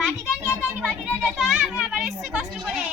বাটিটা নিয়ে যাইনি বাটিটা নিয়ে আমি আবার এসেছি কষ্ট করে।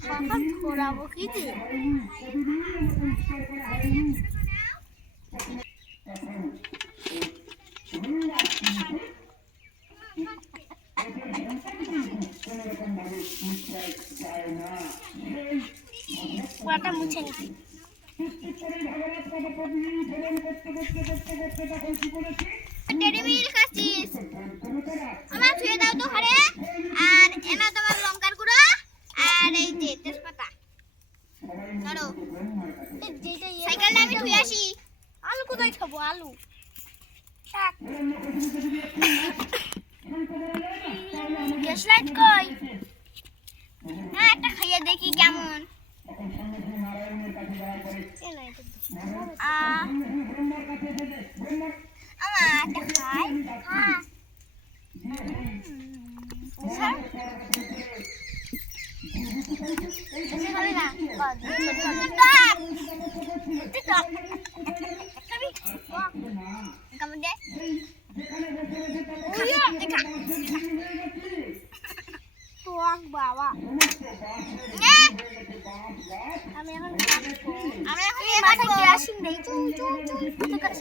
কখন পোড়াবো কি দিয়ে? tuang bawa. Ame yang kan. Ame yang kan. Deh. Cucu, cucu. Tukar.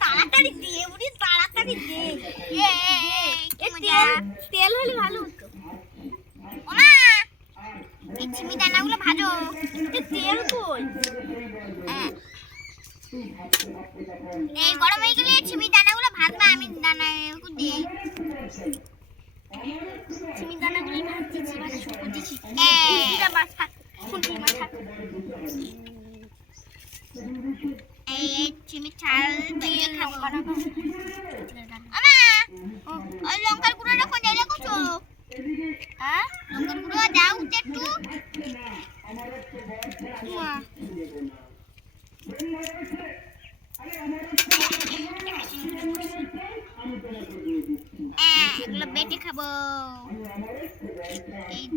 তাড়াতাড়ি দিয়ে উড়ি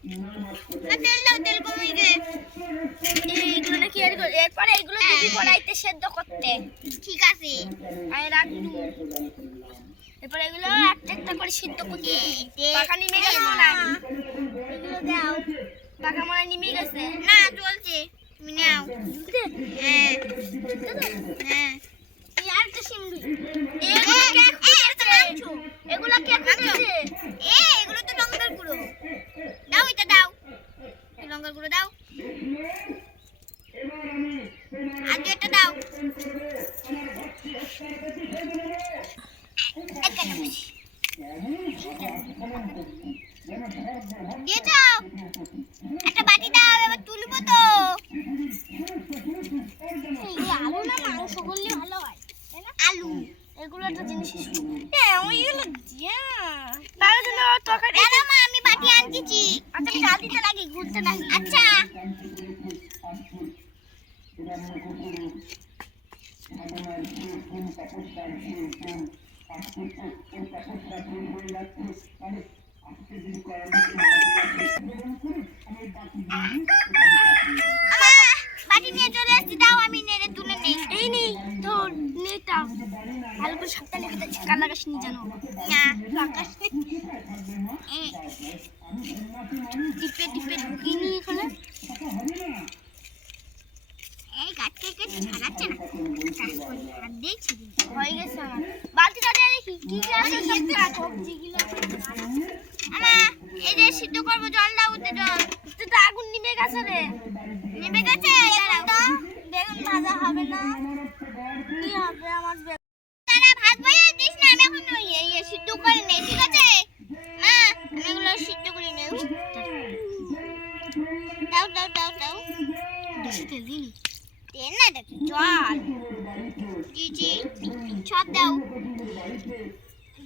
আচ্ছা, এরপরে এগুলো দিবি হ্যাঁ। কড়াইতে সেদ্ধ করতে। ঠিক আছে। আমি রাখলু এরপরে এগুলো একটা একটা করে সিদ্ধ করতে। পাখা নিমে গেছে মনে মনে নিমে গেছে। না চলছে তুমি নাও। হ্যাঁ। হ্যাঁ। এগুলো কে এ এগুলো তো লঙ্কার গুঁড়ো। দাও এটা দাও। লঙ্কার গুঁড়ো দাও। বাটি নিয়ে চলে আসছি দাও আমি নেড়ে তুলে নেই এই তো নেটা ভালো করে সাবধানে হাতে কান্না কাশিনি জানো না। কাশিনি এই গাছ থেকে ছাড়াচ্ছে না। হাত দিয়ে ছিঁড়ে হয়ে গেছে আমার। বালতিটা দিয়ে দেখি। কি কি আছে? সবজি গুলো আমা এই যে সিদ্ধ করব জল দাও জল। তো তো আগুন নিভে গেছে রে। নেমে গেছে? বেগুন ভাজা হবে না। কি হবে আমার তারা ভাত বইয়ে দিস না আমি এখন সিদ্ধ করে নেই ঠিক আছে? মা আমি এগুলো সিদ্ধ করে নেই দাও দাও দাও দাও। বেশি তেল দিনি তেল না দেখি জল জি জি সব দাও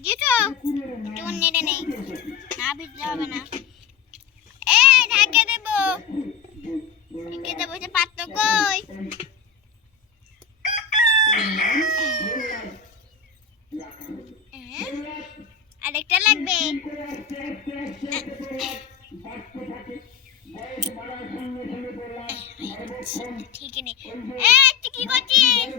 দিছো একটু নেড়ে নেই না ভিজলে হবে না এ ঢাকে দেবো ঢেকে দেবো সে পাত্র কই? আরেকটা লাগবে ঠিক নেই তুই কি করছিস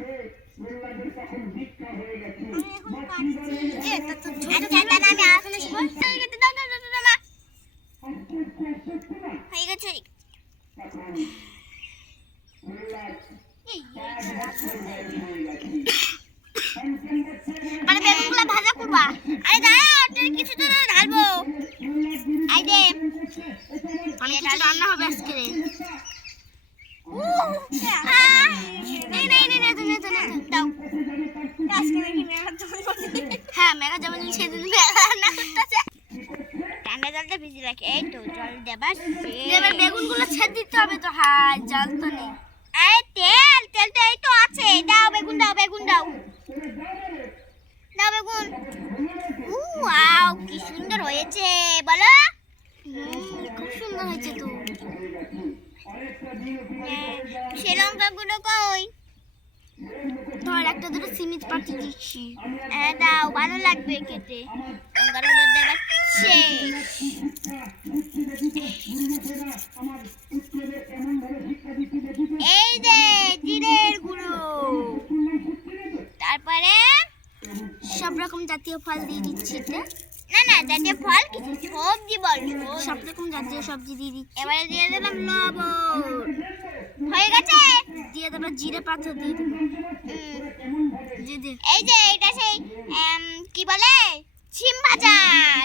এ তা তো আচ্ছা তাহলে আমি আসলে হয়ে গেছে দাও দাও দাও দাও, মা হয়ে গেছে মানে বেগুনগুলো ভাজা করবা আরে দাঁড়াও তুই কিছু তো না ঢালবো আই দে অনেক কিছু রান্না হবে আজকে রে আহ, নেই নেই নেই নেই তুমি তুমি হ্যাঁ মেঘা জমি সেদিন রান্না করতেছে ঠান্ডা জলটা ভিজে এই তো জল দেবা বেগুনগুলো ছেদ দিতে হবে তো হাই জল তো নেই আরে তেল তেল এই তো আছে দাও বেগুন বেগুন দাও দাও বেগুন ওয়াও কি সুন্দর হয়েছে বলো খুব সুন্দর হয়েছে তো সে লঙ্কা গুলো কই? ধর একটা দুটো সিমিট পাঠিয়ে দিচ্ছি। হ্যাঁ দাও ভালো লাগবে খেতে। লঙ্কারগুলো দেখাচ্ছে। এই যে জিরের গুঁড়ো। তারপরে সব রকম জাতীয় ফল দিয়ে দিচ্ছি এতে না না যাতে ফল কিছু সবজি বল সব রকম জাতীয় সবজি দিয়ে দিচ্ছি। এবারে দিয়ে দিলাম লবণ। হয়ে গেছে? দিয়ে দেবো জিরে পাতা দিয়ে দিয়ে দে। এই যে এটা সেই কি বলে? ছিম ভাজা।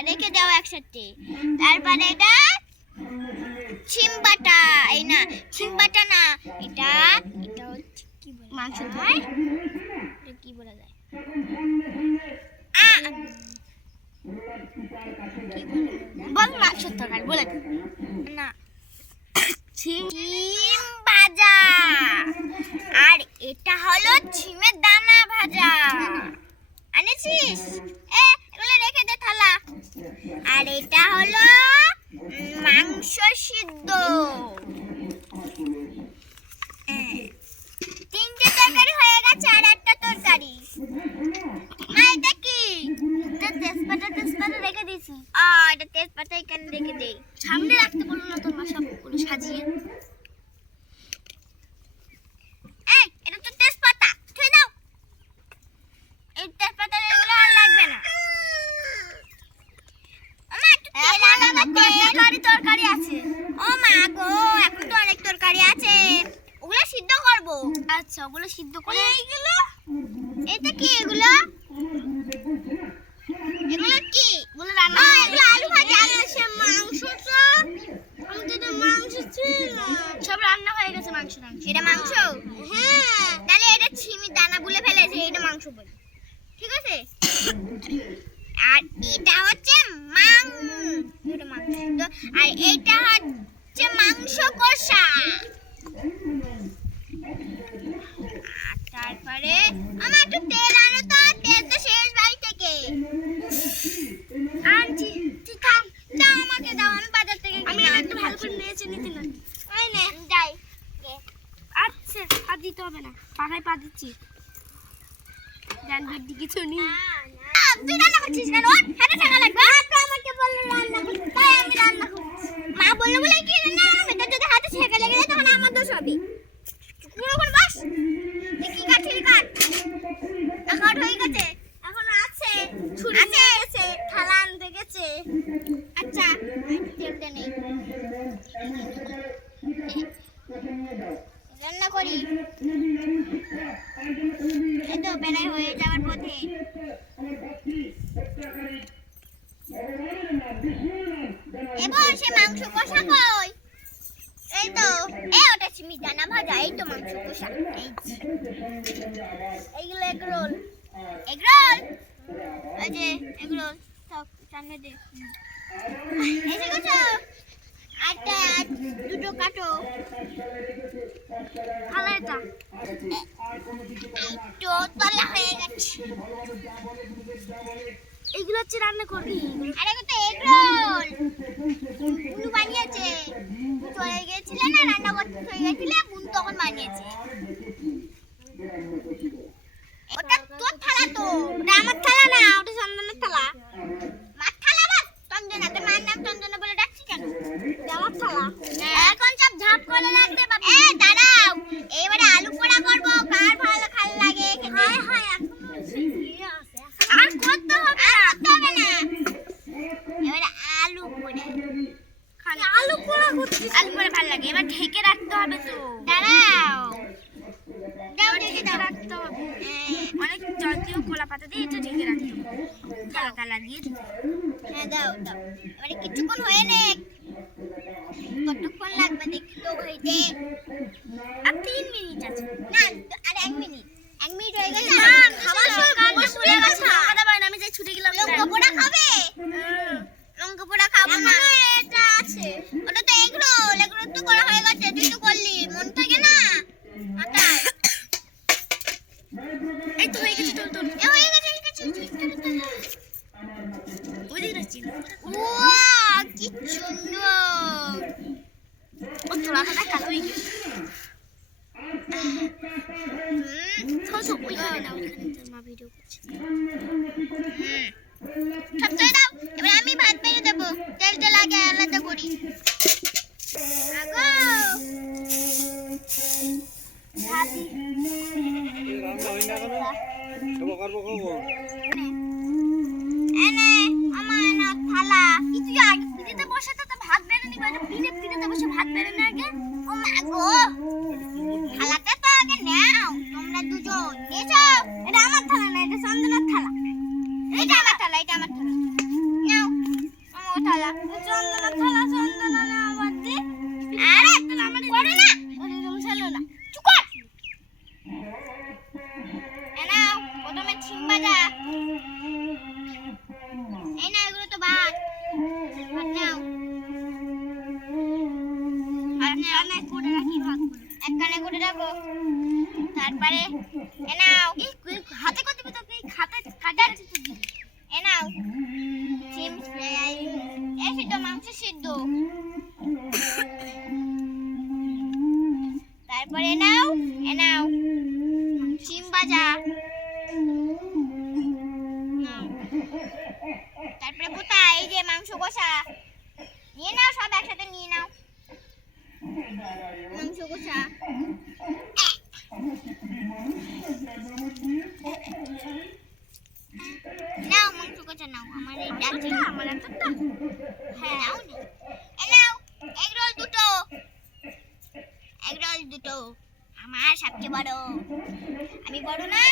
রেখে দাও একসাথে। তারপরে এটা ছিম বাটা। এই না ছিম বাটা না। এটা এটা হচ্ছে কি বলে? মাংস হয়? এটা কি বলা যায়? আ বলে? মাংসের তরকারি বলে না। ছিম ভাজা। আর এটা হলো ছিমের দানা ভাজা। আনেছিস এ, এগুলো রেখে দে থালা। আর এটা হলো মাংস সিদ্ধ হ্যাঁ। তিনটে তরকারি হয়ে গেছে আর একটা তরকারি না এটা কি এটা তেজপাতা তেজপাতা রেখে দিয়েছি আ এটা তেজপাতা এখানে রেখে দেই সামনে রাখতে বলল না তোমার সবগুলো সাজিয়ে এই এটা তো তেজপাতা থুই দাও এই তেজপাতা এগুলো আর লাগবে না ওমা একটু তেল আনো না তেল তরকারি তরকারি আছে ও মা গো এখন তো অনেক তরকারি আছে ওগুলো সিদ্ধ করব আচ্ছা ওগুলো সিদ্ধ করে এইগুলো এটা কি এগুলো? এগুলো কি? ওগুলো রান্না। এগুলো আলু ভাজা। সে মাংস তো আমি তো মাংস ছিল। সব রান্না হয়ে গেছে মাংস রান্না এটা মাংস? হ্যাঁ। তাহলে এটা ছিমি দানা বলে ফেলেছে এটা মাংস বলে। ঠিক আছে? আর এটা হচ্ছে এটা মাংস। তো আর এইটা হচ্ছে মাংস কষা। তারপরে আমার একটু তেল আনো তো তেল তো শেষ বাড়ি থেকে। আনছি থাম দাও আমাকে দাও আমি বাজার থেকে আমি একটু ভালো করে নিয়েছি নিতে না। এই নে যাই। আচ্ছা পা দিতে হবে না পাখায় পা দিচ্ছি। জানবির দিকে শুনি তুই রান্না করছিস কেন ওঠ, হাতে টাকা লাগবে। আপনি আমাকে বললেন রান্না করতে তাই আমি রান্না করছি। মা বলল বলে কি রান্না হবে তো যদি হাতে ছেঁকা লেগে যায় তখন আমার দোষ হবে। কট হয়ে গেছে। এখন আছে ছুরি নিয়ে গেছে থালা আনতে গেছে। আচ্ছা তেলটা নেই রান্না করি। এই বেলায় হয়ে যাওয়ার পথে। এবার সে মাংস কষা কই? এই তো এই ওটা চিমি জানা ভাজা এই তো মাংস কষা। এইগুলো এক রোল। এগরোল! এই যে, এগরোল সব সামনে দে। এসে গেছো? আটটা, দুটো তলা হয়ে গেছে। এগুলো হচ্ছে রান্না করবি? কত এগরোল! বুনু বানিয়েছে। চলে গেছিলে না, রান্না করতে চলে গেছিলে, বুন তখন বানিয়েছে। Pero. সব আমি ভাত বেড়ে দেবো। তেল তেল তো আগে নাও। তোমরা দুজন নিয়ে যাও। এটা আমার থালা না, এটা চন্দনার থালা। এটা আমার থালা এটা আমার থালা। 谢谢你 হ্যাঁ নাও নি নাও এগ রোল দুটো। এগ রোল দুটো। আমার সবচেয়ে বড়। আমি বড় না?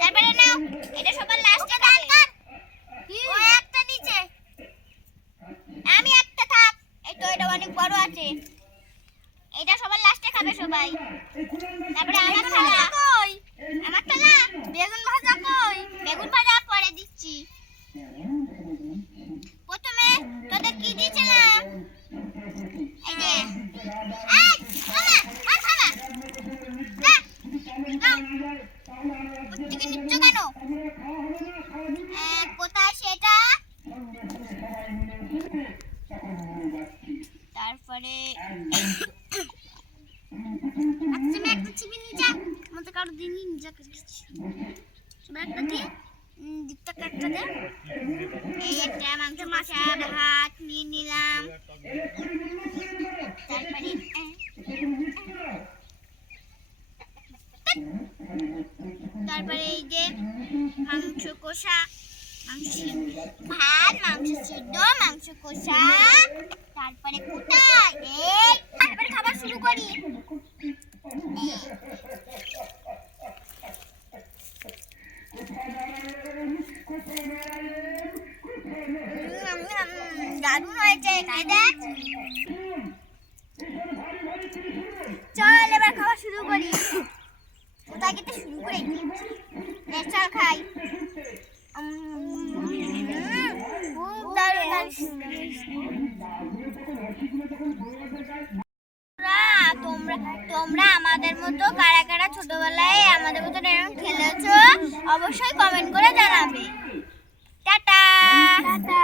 তারপরে নাও এটা সবার লাস্টে দান কর ও একটা নিচে। আমি একটা থাক। এই তো এটা অনেক বড় আছে। এটা সবার লাস্টে খাবে সবাই। তারপরে আমার থালা কই? আমার থালা বেগুন ভাজা কই? বেগুন ভাজা পরে দিচ্ছি। Потім তারপরে মাংস কষা, মাংস ভাত, মাংস সিদ্ধ, মাংস কষা, তারপরে কোথায় এই, তারপরে খাবার শুরু করি। দারুণ হয়েছে খাইতে চল, এবার খাওয়া শুরু করি। কোথায় শুরু করে খাই। তোমরা তোমরা আমাদের মতো কারা কারা ছোটবেলায় আমাদের মতো এরকম খেলেছো, অবশ্যই কমেন্ট করে জানাবে। টাটা। টাটা।